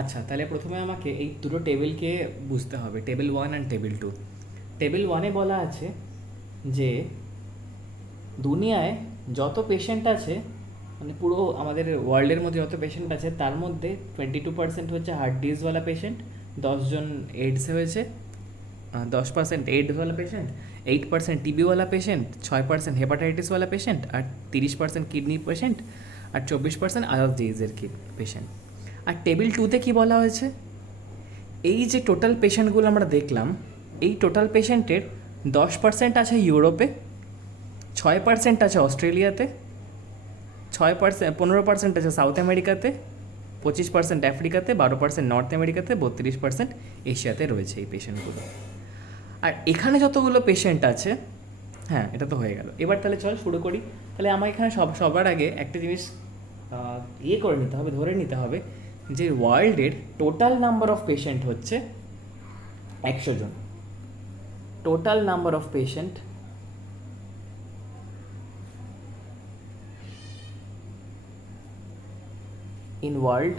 আচ্ছা, তাহলে প্রথমে আমাকে এই দুটো টেবিলকে বুঝতে হবে, টেবিল 1 অ্যান্ড টেবিল 2। টেবিল 1-এ বলা আছে যে দুনিয়ায় যত পেশেন্ট আছে, মানে পুরো আমাদের ওয়ার্ল্ডের মধ্যে যত পেশেন্ট আছে তার মধ্যে 22% হচ্ছে হার্ট ডিজিজওয়ালা পেশেন্ট, 10 জন এইডসে হয়েছে, 10% এইডসওয়ালা পেশেন্ট, 8% টিবিওয়ালা পেশেন্ট, 6% হেপাটাইটিসওয়ালা পেশেন্ট, আর 30% কিডনি পেশেন্ট, আর 24% আদার ডিজিজের পেশেন্ট। আর টেবিল 2-তে কী বলা হয়েছে, এই যে টোটাল পেশেন্টগুলো আমরা দেখলাম, এই টোটাল পেশেন্টের 10% আছে ইউরোপে, 6% আছে অস্ট্রেলিয়াতে, 15% আছে সাউথ আমেরিকাতে, 25% আফ্রিকাতে, 12% নর্থ আমেরিকাতে, 32% এশিয়াতে রয়েছে এই পেশেন্টগুলো। আর এখানে যতগুলো পেশেন্ট আছে, হ্যাঁ এটা তো হয়ে গেল। এবার তাহলে চল শুরু করি। তাহলে আমার এখানে সবার আগে একটা জিনিস করে নিতে হবে, ধরে নিতে হবে যে ওয়ার্ল্ডের টোটাল নাম্বার অফ পেশেন্ট হচ্ছে 100 জন। Total number of patient in world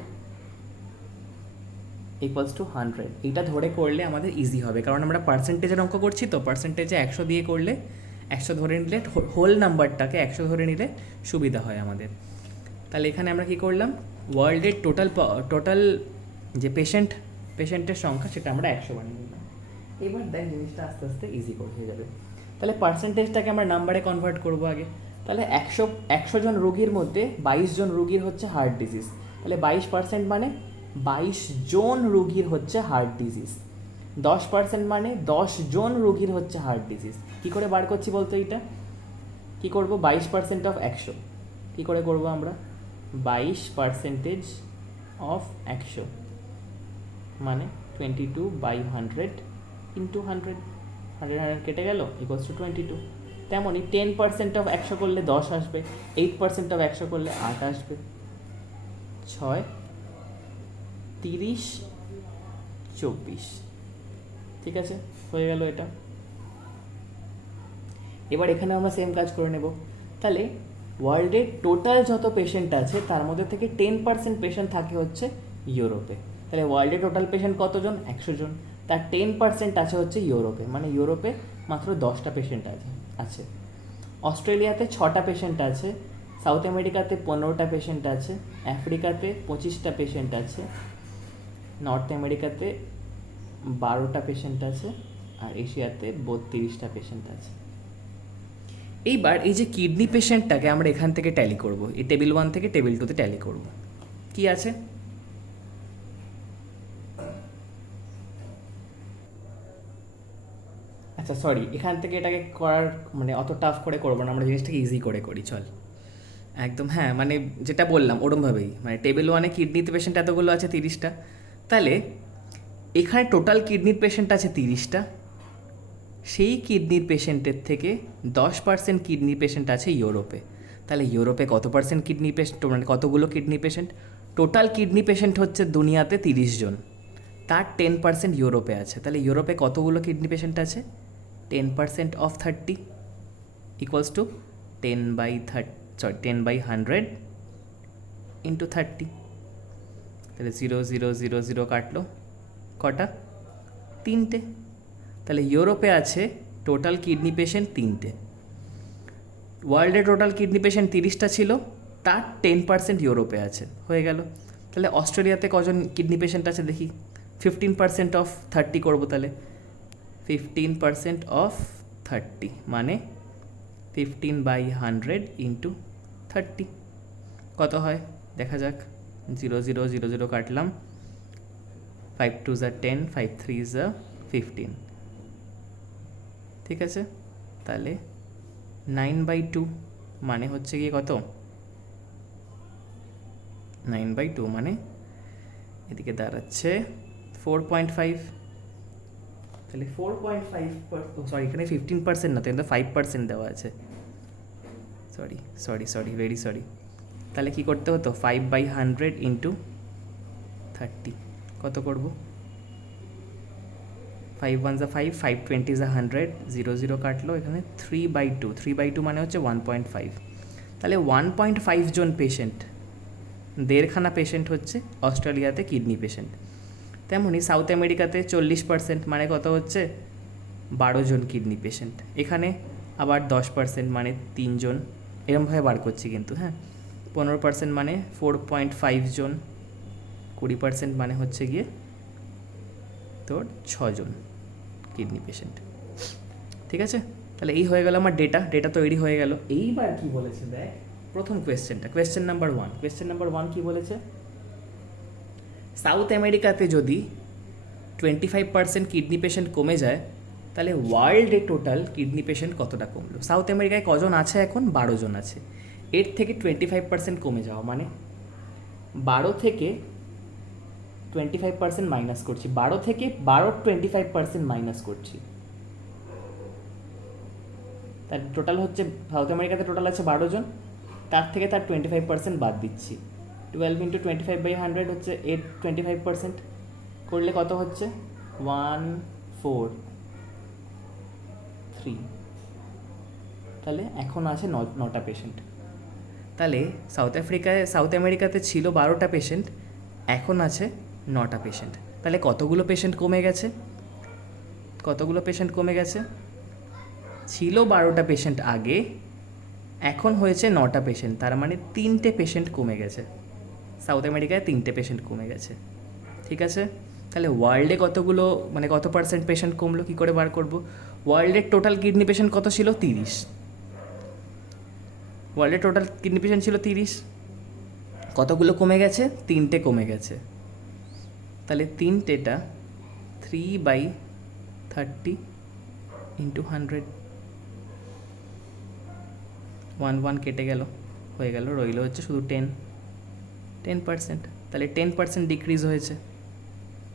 equals to 100। এটা ধরে করলে আমাদের ইজি হবে, কারণ আমরা পার্সেন্টেজের অঙ্ক করছি, তো পার্সেন্টেজে 100 দিয়ে করলে 100 ধরে নিলে, হোল নাম্বারটাকে 100 ধরে নিলে সুবিধা হয় আমাদের। তাহলে এখানে আমরা কী করলাম, ওয়ার্ল্ডের টোটাল যে পেশেন্টের সংখ্যা সেটা আমরা 100 বানিয়ে নিলাম। এবার দেখ জিনিসটা আস্তে আস্তে ইজি হয়ে যাবে। তাহলে পার্সেন্টেজটাকে আমরা নাম্বারে কনভার্ট করবো আগে। তাহলে 100 জন রুগীর মধ্যে 22 জন রুগীর হচ্ছে হার্ট ডিজিজ, তাহলে 22% মানে 22 জন রুগীর হচ্ছে হার্ট ডিজিজ। 10% মানে 10 জন রুগীর হচ্ছে হার্ট ডিজিজ। কী করে বার করছি বলতো এইটা? কী করবো, 22% অফ 100 কী করে করবো আমরা, 22% অফ 100 মানে 22/100 ইন্টু 100, 100 কেটে গেল, ইকুয়ালস টু 22। তেমনই 10% অফ 100 করলে 10 আসবে, 8% অফ 100 করলে 8 আসবে, 6, 30, 24। ঠিক আছে, হয়ে গেল এটা। এবার এখানে আমরা সেম কাজ করে নেব। তাহলে ওয়ার্ল্ডের টোটাল যত পেশেন্ট আছে তার মধ্যে থেকে 10% পেশেন্ট থাকে হচ্ছে ইউরোপে। তাহলে ওয়ার্ল্ডে টোটাল পেশেন্ট কতজন, 100 জন, তার 10% আছে হচ্ছে ইউরোপে, মানে ইউরোপে মাত্র 10টা পেশেন্ট আছে। অস্ট্রেলিয়াতে 6টা পেশেন্ট আছে, সাউথ আমেরিকাতে 15টা পেশেন্ট আছে, আফ্রিকাতে 25টা পেশেন্ট আছে, নর্থ আমেরিকাতে 12টা পেশেন্ট আছে, আর এশিয়াতে 32টা পেশেন্ট আছে। এইবার এই যে কিডনি পেশেন্টটাকে আমরা এখান থেকে ট্যালি করব, এই টেবিল 1 থেকে টেবিল 2-তে ট্যালি করব। কি আছে, আচ্ছা সরি, এখান থেকে এটাকে করার মানে অত টাফ করে করবো না, আমরা জিনিসটাকে ইজি করে করি চল একদম। হ্যাঁ মানে যেটা বললাম ওরমভাবেই, মানে টেবিল 1-এ কিডনিতে পেশেন্ট এতগুলো আছে 30টা, তাহলে এখানে টোটাল কিডনির পেশেন্ট আছে 30টা, সেই কিডনির পেশেন্টের থেকে 10% কিডনি পেশেন্ট আছে ইউরোপে। তাহলে ইউরোপে কত পার্সেন্ট কিডনি পেশেন্ট, মানে কতগুলো kidney patient, total kidney patient হচ্ছে দুনিয়াতে 30 জন, তার 10% ইউরোপে আছে। তাহলে ইউরোপে কতগুলো কিডনি পেশেন্ট আছে, 10% অফ 30 ইকুয়ালস টু 10/100 ইন্টু 30। তাহলে 0 0 0 0 কাটলো, কটা, 3টে। তাহলে ইউরোপে আছে টোটাল কিডনি পেশেন্ট 3টে, ওয়ার্ল্ডে টোটাল কিডনি পেশেন্ট 30টা ছিল, তার 10% ইউরোপে আছে, হয়ে গেল। তাহলে অস্ট্রেলিয়াতে কজন কিডনি পেশেন্ট আছে দেখি, 15% অফ 30 করবো, তাহলে 15% অফ 30 মানে 15/100 ইন্টু 30 কত হয় দেখা যাক। 0 0 0 0 কাটলাম, 5 2 10, 5 3 15। ঠিক আছে, তাহলে 9/2 মানে হচ্ছে কি কত, 9/2 মানে এদিকে দাঁড়াচ্ছে 4.5। তাহলে 4.5, সরি এখানে 15% না, তো কিন্তু 5% দেওয়া আছে, সরি ভেরি সরি। তাহলে কী করতে হতো, 5/100 ইন্টু 30 কত করবো, 5 1 5, 5 20 100, 0 0 কাটলো, এখানে 3/2 মানে হচ্ছে 1.5। তাহলে 1.5 জন পেশেন্ট দেড়খানা পেশেন্ট হচ্ছে অস্ট্রেলিয়াতে কিডনি পেশেন্ট। তেমনই সাউথ আমেরিকাতে 40% মানে কত হচ্ছে 12 জন কিডনি পেশেন্ট। এখানে আবার 10% মানে 3 জন, এরমভাবে বার করছি কিন্তু, হ্যাঁ। 15% মানে 4.5 জন, 20% মানে হচ্ছে গিয়ে তোর 6 জন কিডনি পেশেন্ট। ঠিক আছে, তাহলে এই হয়ে গেল আমার ডেটা তৈরি হয়ে গেল। এইবার কি বলেছে দেখ, প্রথম কোয়েশ্চেনটা, কোয়েশ্চেন নাম্বার 1 কি বলেছে, সাউথ আমেরিকাতে যদি 25% কিডনি পেশেন্ট কমে যায় তাহলে ওয়ার্ল্ডে টোটাল কিডনি পেশেন্ট কতটা কমলো। সাউথ আমেরিকায় কজন আছে এখন, 12 জন আছে। এর থেকে 25% কমে যাওয়া মানে 12 থেকে 25% মাইনাস করছি, 12 থেকে 25% মাইনাস করছি, তার টোটাল হচ্ছে, সাউথ আমেরিকাতে টোটাল আছে 12 জন, তার থেকে তার 25% বাদ দিচ্ছি। 12 ইন্টু 25/100 হচ্ছে 25%, করলে কত হচ্ছে 143। তাহলে এখন আছে 9টা পেশেন্ট। তাহলে সাউথ আমেরিকাতে ছিল 12টা পেশেন্ট, এখন আছে 9টা পেশেন্ট। তাহলে কতগুলো পেশেন্ট কমে গেছে, ছিল 12টা পেশেন্ট আগে, এখন হয়েছে 9টা পেশেন্ট, তার মানে 3টে পেশেন্ট কমে গেছে। সাউথ আমেরিকায় 3টে পেশেন্ট কমে গেছে। ঠিক আছে, তাহলে ওয়ার্ল্ডে কতগুলো, মানে কত পার্সেন্ট পেশেন্ট কমলো কী করে বার করব। ওয়ার্ল্ডের টোটাল কিডনি পেশেন্ট কত ছিল, 30। ওয়ার্ল্ডের টোটাল কিডনি পেশেন্ট ছিল 30, কতগুলো কমে গেছে, 3টে কমে গেছে। তাহলে 3টেটা 3/30 ইন্টু 100, 1 কেটে গেল, হয়ে গেল, রইল হচ্ছে শুধু 10%। তাহলে 10% ডিক্রিজ হয়েছে।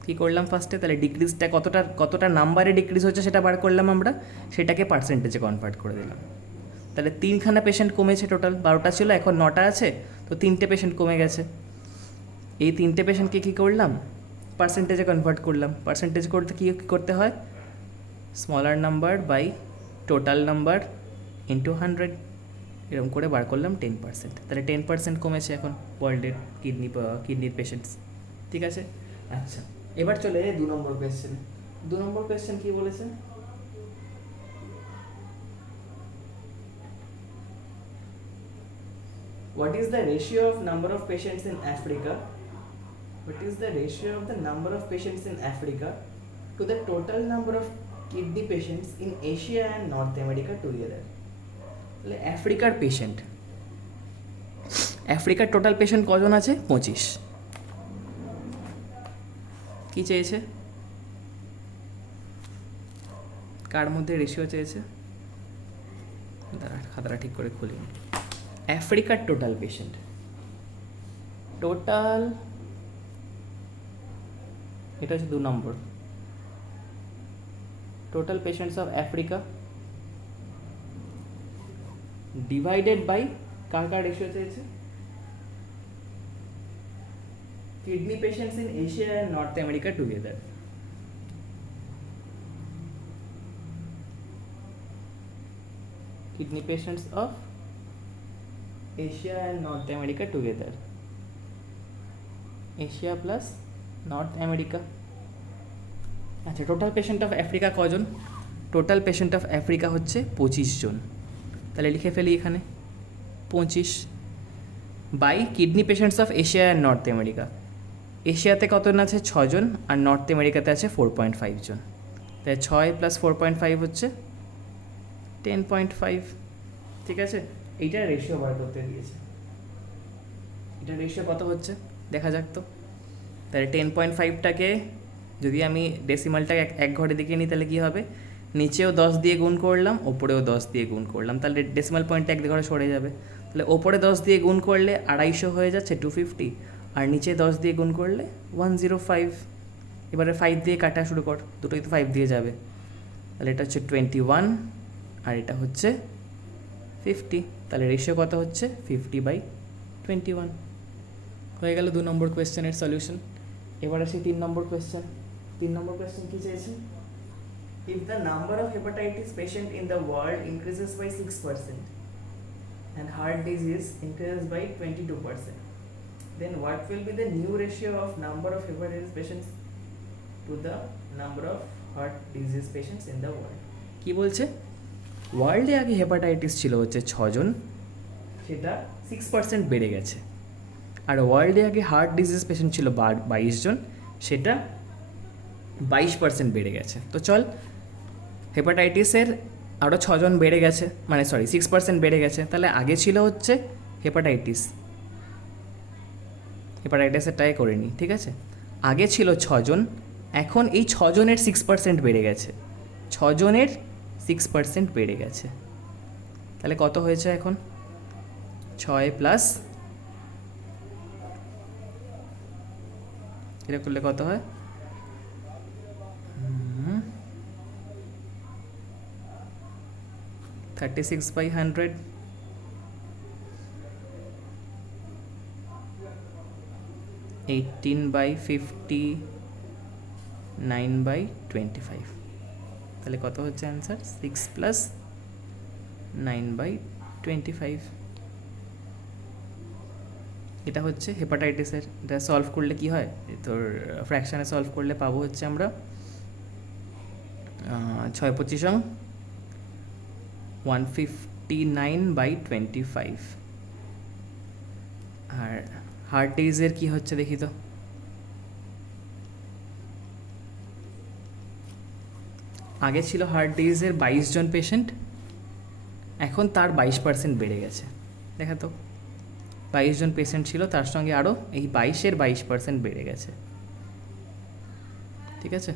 কী করলাম ফার্স্টে, তাহলে ডিক্রিজটা কতটা নাম্বারে ডিক্রিজ হয়েছে সেটা বার করলাম আমরা, সেটাকে পার্সেন্টেজে কনভার্ট করে দিলাম। তাহলে 3খানা পেশেন্ট কমেছে, টোটাল 12টা ছিল, এখন 9টা আছে, তো 3টে পেশেন্ট কমে গেছে। এই 3টে পেশেন্টকে কী করলাম, পার্সেন্টেজে কনভার্ট করলাম। পার্সেন্টেজ করতে কী করতে হয়, smaller number by total number into 100, এরকম করে বার করলাম 10%। তাহলে 10% কমেছে এখন ওয়ার্ল্ডের কিডনির পেশেন্টস। ঠিক আছে, আচ্ছা এবার চলে 2 নম্বর কোয়েশ্চেন। 2 নম্বর কোয়েশ্চেন কী বলেছে, what is the ratio of number of patients in Africa, to the total number of kidney patients in Asia and North America together। তাহলে আফ্রিকার টোটাল পেশেন্ট কজন আছে, 25। কি চেয়েছে, কার মধ্যে রেশিও চেয়েছে, দাঁড়া খাতাটা ঠিক করে খুলি। আফ্রিকার টোটাল পেশেন্ট, এটা হচ্ছে 2 নম্বর, total patients of Africa divided by কার রেশিও চেয়েছে, kidney patients in Asia and North America together. Kidney patients of Asia and North America together, Asia plus North America. আচ্ছা টোটাল পেশেন্ট অফ আফ্রিকা কজন, total patient of Africa হচ্ছে 25 জন। তাহলে লিখে ফেলি এখানে 25 by kidney patients of Asia and North America. এশিয়াতে কতজন আছে, 6 জন, আর নর্থ আমেরিকাতে আছে 4.5 জন। তাই 6 + 4.5 হচ্ছে 10.5। ঠিক আছে, এইটা রেশিও বার করতে দিয়েছে, এটা রেশিও কত হচ্ছে দেখা যাক তো। তাহলে 10.5টাকে যদি আমি ডেসিমালটাকে এক ঘরে দিকে নিই তাহলে কী হবে, নিচেও 10 দিয়ে গুণ করলাম, ওপরেও 10 দিয়ে গুণ করলাম, তাহলে ডেসিমাল পয়েন্টটা এক ঘরে সরে যাবে। তাহলে ওপরে 10 দিয়ে গুণ করলে 250 হয়ে যাচ্ছে 250, আর নিচে 10 দিয়ে গুণ করলে 105। এবারে 5 দিয়ে কাটা শুরু কর, দুটোই তো 5 দিয়ে যাবে। তাহলে এটা হচ্ছে 21 আর এটা হচ্ছে 50। তাহলে রেশিও কত হচ্ছে, 50/21। হয়ে গেল 2 নম্বর কোয়েশ্চেনের সলিউশন। এবার আসি 3 নম্বর কোয়েশ্চেন। 3 নম্বর কোয়েশ্চেন কী চেয়েছে, if the number of hepatitis patient in the world increases by 6% and heart disease increases by 22%, then what will be the new ratio of number of hepatitis patients to the number of heart disease patients in the world? কি বলছে, ওয়ার্ল্ডে আগে hepatitis ছিল হচ্ছে 6 জন, সেটা 6% বেড়ে গেছে। আর ওয়ার্ল্ডে আগে হার্ট ডিজিজ পেশেন্ট ছিল 22 জন, সেটা 22% বেড়ে গেছে। তো চল, হেপাটাইটিসের আরও 6 জন বেড়ে গেছে, মানে সরি 6% বেড়ে গেছে। তাহলে আগে ছিল হচ্ছে হেপাটাইটিসেরটাই করে নিই, ঠিক আছে? আগে ছিল 6 জন, এখন এই 6 জনের 6% বেড়ে গেছে, 6 জনের 6% বেড়ে গেছে। তাহলে কত হয়েছে এখন? 6 প্লাস এটা করলে কত হয়? 36/100, 18/50, 9/25। তাহলে কত হচ্ছে অ্যান্সার? 6 প্লাস 9/25। এটা হচ্ছে হেপাটাইটিসের। এটা সলভ করলে কি হয়, তোর ফ্র্যাকশানে সলভ করলে পাবো হচ্ছে আমরা 6×25 159/25। আর হার্ট ডিজিজের কি হচ্ছে দেখি তো। আগে ছিল হার্ট ডিজিজের 22 জন পেশেন্ট, এখন তার 22% বেড়ে গেছে। দেখা তো, 22 জন পেশেন্ট ছিল, তার সঙ্গে আরও এই 22-এর 22% বেড়ে গেছে। ঠিক আছে,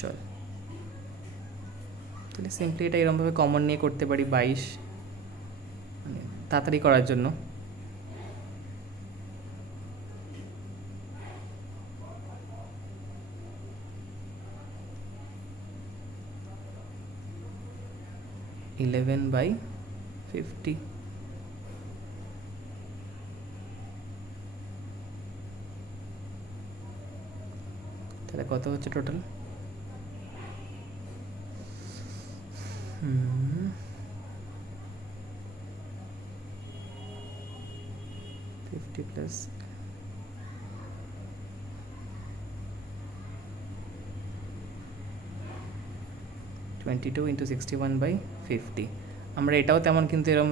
চল তাহলে সিম্পলি এটা এরকমভাবে কমন নিয়ে করতে পারি 22, মানে তাড়াতাড়ি করার জন্য। (11/50) তাহলে কত হচ্ছে টোটাল? 50 প্লাস 22 × 61/50। আমরা এটাও তেমন কিন্তু এরকম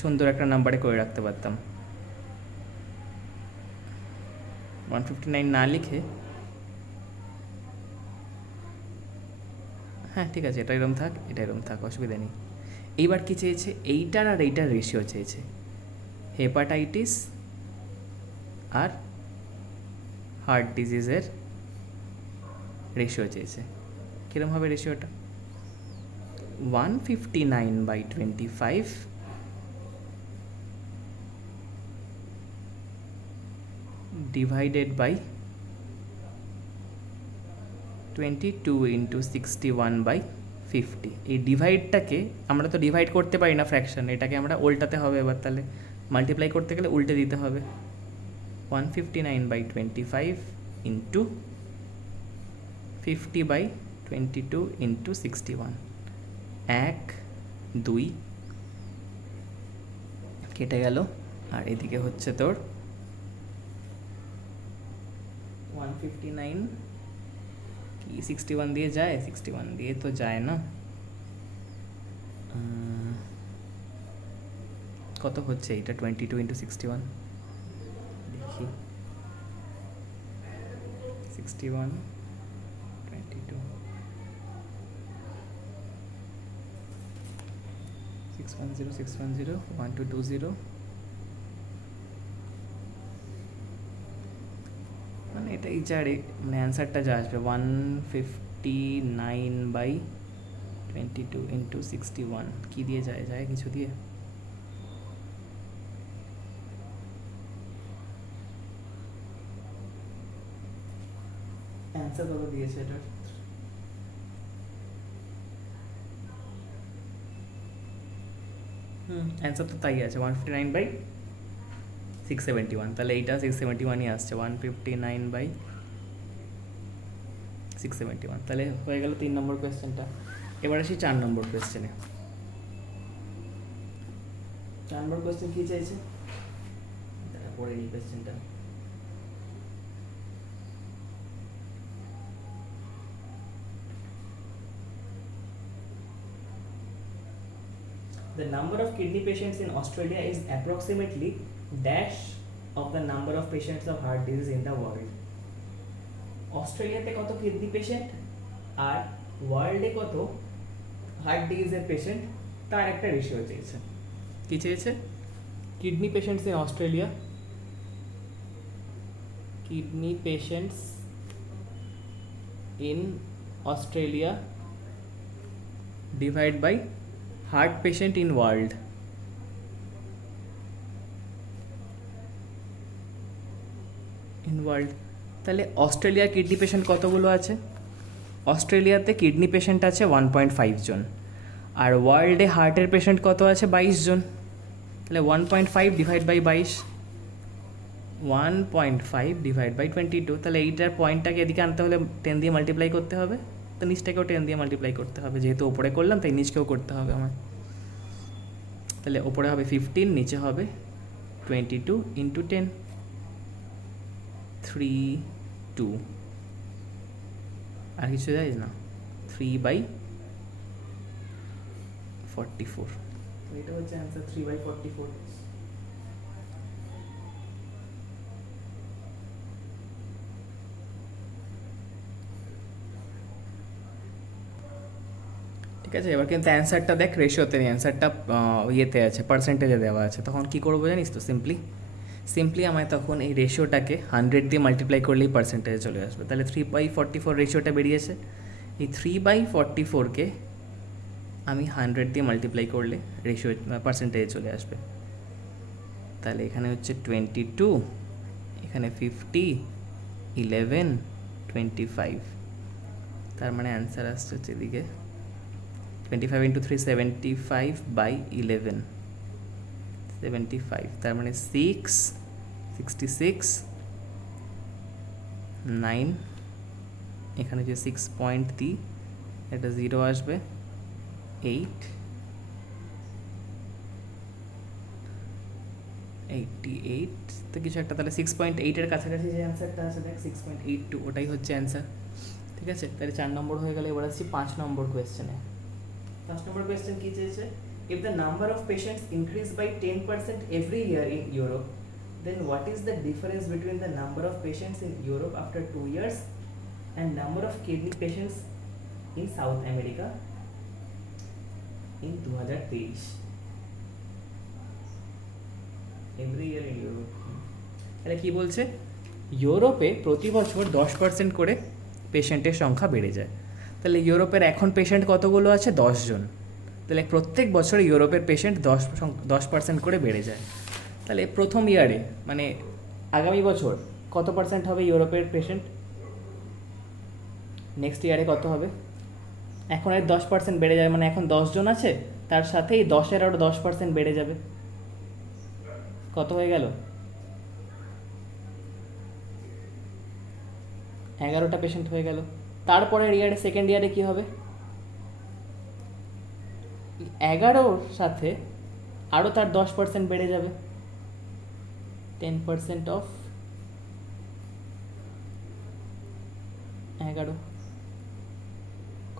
সুন্দর একটা নাম্বারে করে রাখতে পারতাম। 159 না লিখে, হ্যাঁ ঠিক আছে, এটা এরকম থাক, এটা এরকম থাক, অসুবিধা নেই। এইবার কি চেয়েছে? এইটার আর এইটার রেশিও চেয়েছে, হেপাটাইটিস আর হার্ট ডিজিজের রেশিও চেয়েছে। কীরকম হবে রেশিওটা? 159/25 ডিভাইডেড বাই 22 × 61/50। এই ডিভাইডটাকে আমরা তো ডিভাইড করতে পারি না ফ্র্যাকশন, এটাকে আমরা উল্টাতে হবে এবার। তাহলে মাল্টিপ্লাই করতে গেলে উল্টে দিতে হবে। 159/25 × 50/22 × 61। 1 2 কেটে গেল, আর এদিকে হচ্ছে তোর 159 কি 61 দিয়ে যায়? 61 দিয়ে তো যায় না। কত হচ্ছে এটা? 22 × 61 দেখি। 61 22 610 610 1220, মানে এটা এই চারে, মানে অ্যান্সারটা যা আসবে 159/22 × 61। কী দিয়ে যায়? যায় কিছু দিয়ে? অ্যান্সার কত দিয়েছে এটা? অ্যান্সার তো তাই আছে, 159/671। তাহলে এইটা 671ই আসছে, 159/671। তাহলে হয়ে গেল 3 নম্বর কোয়েশ্চেনটা। এবার আসি 4 নম্বর কোয়েশ্চেনে। 4 নম্বর কোয়েশ্চেন কী চাইছে? পড়ে এই কোয়েশ্চেনটা। The number of kidney patients in Australia is approximately dash of the number of patients of heart disease in the world. অস্ট্রেলিয়াতে কত কিডনি পেশেন্ট আর ওয়ার্ল্ডে কত হার্ট ডিজিজের পেশেন্ট তার একটা রেশিও চেয়েছে। কি চেয়েছে? Kidney patients in Australia, kidney patients in Australia divide by heart patient in world. তাহলে অস্ট্রেলিয়ার কিডনি পেশেন্ট কতগুলো আছে? অস্ট্রেলিয়াতে কিডনি পেশেন্ট আছে 1.5 জন, আর ওয়ার্ল্ডে হার্টের পেশেন্ট কত আছে? 22 জন। তাহলে 1.5 ডিভাইড বাই 22, 1.5 ডিভাইড বাই 22। তাহলে এইটার পয়েন্টটাকে এদিকে আনতে হলে 10 দিয়ে মাল্টিপ্লাই করতে হবে, তো নিচটাকেও 10 দিয়ে মাল্টিপ্লাই করতে হবে, যেহেতু ওপরে করলাম তাই নিচকেও করতে হবে আমার। তাহলে ওপরে হবে 15, নিচে হবে 22 ইন্টু 10, 3, 2, আর কিছু যায় না, 3/44। এটা হচ্ছে অ্যান্সার, 3/44। ঠিক আছে, এবার কিন্তু অ্যান্সারটা দেখ, রেশিওতে নেই, অ্যান্সারটা ইয়েতে আছে, পার্সেন্টেজে দেওয়া আছে। তখন কী করবো জানিস তো? সিম্পলি আমায় তখন এই রেশিওটাকে 100 দিয়ে মাল্টিপ্লাই করলেই পার্সেন্টেজে চলে আসবে। তাহলে 3/44 রেশিওটা বেরিয়েছে। এই 3/44কে আমি 100 দিয়ে মাল্টিপ্লাই করলে রেশিও পার্সেন্টেজে চলে আসবে। তাহলে এখানে হচ্ছে 22, এখানে 50, 11, 25। তার মানে অ্যান্সার আসছে হচ্ছে এদিকে 25 ইন্টু 3, 75/11, 75। তার মানে 6, 66, 9, এখানে যে 6 পয়েন্ট দিই এটা 0 আসবে, 8, 88 তো কিছু একটা। তাহলে 6.8-এর কাছাকাছি যে অ্যান্সারটা আছে দেখ, 6.82, ওটাই হচ্ছে অ্যান্সার। ঠিক আছে, তাহলে 4 নম্বর হয়ে গেলে। এবার আসছি 5 নম্বর কোয়েশ্চেনে। 5 নম্বর কোয়েশ্চেন কী চেয়েছে? If the number of patients increase by 10% every year in Europe, then what is the difference between the number of patients in Europe after 2 years and number of kidney patients in South America in 2023? Every year in Europe. তাহলে কী বলছে? ইউরোপে প্রতি বছর 10% করে পেশেন্টের সংখ্যা বেড়ে যায়। তাহলে ইউরোপের এখন পেশেন্ট কতগুলো আছে? 10 জন। তাহলে প্রত্যেক বছর ইউরোপের পেশেন্ট 10% করে বেড়ে যায়। তাহলে প্রথম ইয়ারে মানে আগামী বছর কত পার্সেন্ট হবে ইউরোপের পেশেন্ট? নেক্সট ইয়ারে কত হবে? এখন এর 10% বেড়ে যাবে, মানে এখন 10 জন আছে, তার সাথে এই 10-এর আরও 10% বেড়ে যাবে। কত হয়ে গেল? 11টা পেশেন্ট হয়ে গেল। তারপরের ইয়ারে, সেকেন্ড ইয়ারে কী হবে? 11-ওর সাথে আরও তার 10% বেড়ে যাবে, 10% অফ 11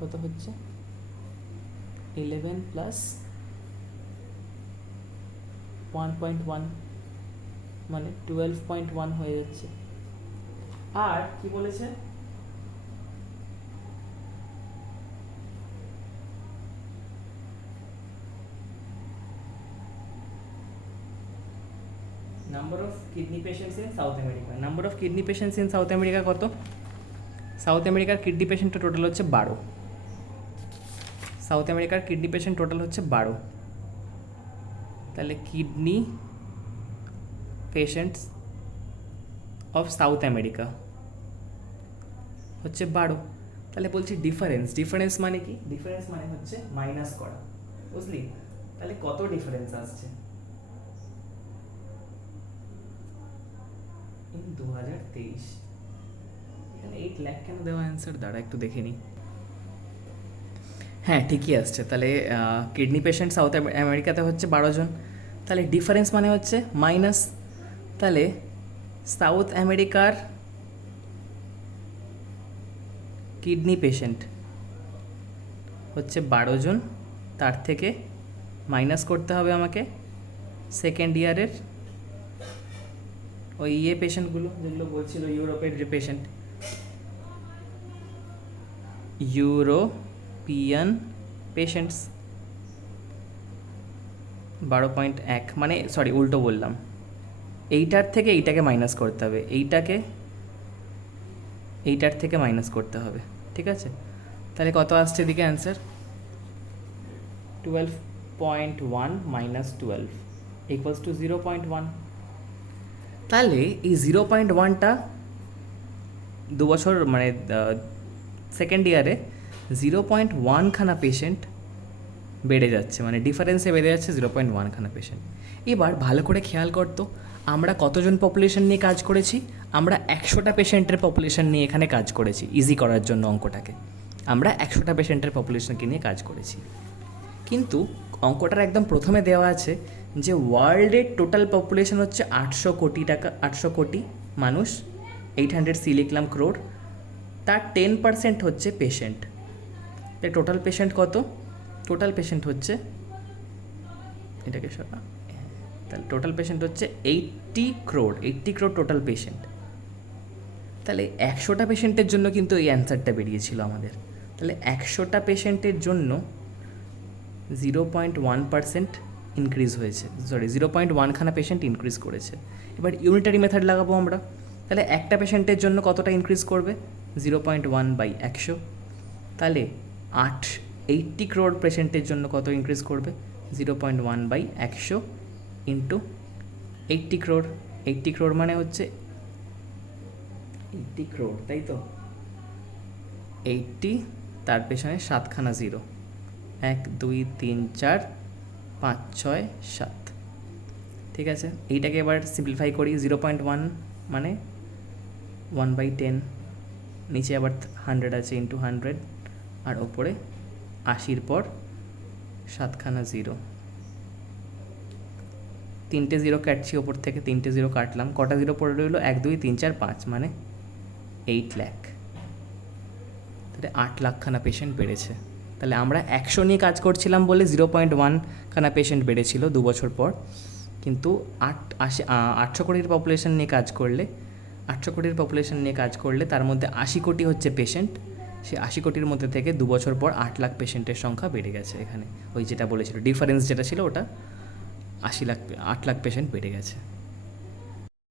কত হচ্ছে? 11 প্লাস 1.1 মানে 12.1 হয়ে যাচ্ছে। আর কি বলেছে? Number of kidney patients in South America. Number of kidney patients in South America কত? সাউথ আমেরিকার কিডনি পেশেন্টের টোটাল হচ্ছে 12। সাউথ আমেরিকার কিডনি পেশেন্ট টোটাল হচ্ছে 12। তাহলে kidney patients of South America হচ্ছে 12। তাহলে বলছি ডিফারেন্স মানে কি? ডিফারেন্স মানে হচ্ছে মাইনাস করা, বুঝলি? তাহলে কত ডিফারেন্স আসছে? 2023। এখানে 8 লাখ কেন দেওয়া অ্যান্সার? দাঁড়া একটু দেখে নিই। হ্যাঁ, ঠিকই আসছে। তাহলে কিডনি পেশেন্ট সাউথ আমেরিকাতে হচ্ছে 12 জন। তাহলে ডিফারেন্স মানে হচ্ছে মাইনাস। তাহলে সাউথ আমেরিকার কিডনি পেশেন্ট হচ্ছে 12 জন, তার থেকে মাইনাস করতে হবে আমাকে সেকেন্ড ইয়ারের ওই পেশেন্টগুলো যেগুলো বলছিল ইউরোপের যে পেশেন্ট, ইউরোপিয়ান পেশেন্টস 12.1, মানে সরি উল্টো বললাম, এইটার থেকে এইটাকে মাইনাস করতে হবে, এইটার থেকে মাইনাস করতে হবে, ঠিক আছে? তাহলে কত আসছে এদিকে অ্যান্সার? 12.1 minus 12 equals to 0.1। তাহলে এই 0.1টা 2 বছর মানে সেকেন্ড ইয়ারে 0.1 খানা পেশেন্ট বেড়ে যাচ্ছে, মানে ডিফারেন্সে বেড়ে যাচ্ছে 0.1 খানা পেশেন্ট। এবার ভালো করে খেয়াল করতো আমরা কতজন পপুলেশন নিয়ে কাজ করেছি, আমরা 100টা পেশেন্টের পপুলেশন নিয়ে এখানে কাজ করেছি ইজি করার জন্য অঙ্কটাকে, আমরা 100টা পেশেন্টের পপুলেশনকে নিয়ে কাজ করেছি। কিন্তু অঙ্কটার একদম প্রথমে দেওয়া আছে যে ওয়ার্ল্ডের টোটাল পপুলেশন হচ্ছে 800 কোটি মানুষ, 800 লিখলাম ক্রোড়, তার 10% হচ্ছে পেশেন্ট। তাই টোটাল পেশেন্ট কত? টোটাল পেশেন্ট হচ্ছে, এটাকে সরা, তাহলে টোটাল পেশেন্ট হচ্ছে 80 ক্রোড় টোটাল পেশেন্ট। তাহলে 100টা পেশেন্টের জন্য কিন্তু এই অ্যান্সারটা বেরিয়েছিল আমাদের। তাহলে 100টা পেশেন্টের জন্য 0.1% ইনক্রিজ হয়েছে, 0.1 খানা পেশেন্ট ইনক্রিজ করেছে। এবার ইউনিটারি মেথড লাগাবো আমরা, তাহলে একটা পেশেন্টের জন্য কতটা ইনক্রিজ করবে? 0.1/100। তাহলে 80 ক্রোড় পেশেন্টের জন্য কত ইনক্রিজ করবে? 0.1/100 ইন্টু 80 ক্রোড়। 80 ক্রোড় মানে হচ্ছে 80 ক্রোড়, তাই তো? 80 তার পেছনে 7খানা 0, 1 2 3 4 5 6 7, ঠিক আছে? এইটাকে এবার সিম্পলিফাই করি, 0.1 মানে 1/10, নিচে আবার 100 আছে ইন্টু 100, আর ওপরে 80-র পর 7খানা 0, 3টে 0 কাটছি ওপর থেকে, 3টে 0 কাটলাম, কটা 0 পড়ে রইলো? 1 2 3 4 5, মানে 8 লাখ। তাহলে 8 লাখ খানা পেশেন্ট বেড়েছে। তাহলে আমরা 100 নিয়ে কাজ করছিলাম বলে 0.1 খানা পেশেন্ট বেড়েছিল 2 বছর পর, কিন্তু 800 কোটির পপুলেশন নিয়ে কাজ করলে, 800 কোটির পপুলেশন নিয়ে কাজ করলে তার মধ্যে 80 কোটি হচ্ছে পেশেন্ট, সেই 80 কোটির মধ্যে থেকে 2 বছর পর 8 লাখ পেশেন্টের সংখ্যা বেড়ে গেছে। এখানে ওই যেটা বলেছিল ডিফারেন্স যেটা ছিল ওটা 8 লাখ পেশেন্ট বেড়ে গেছে।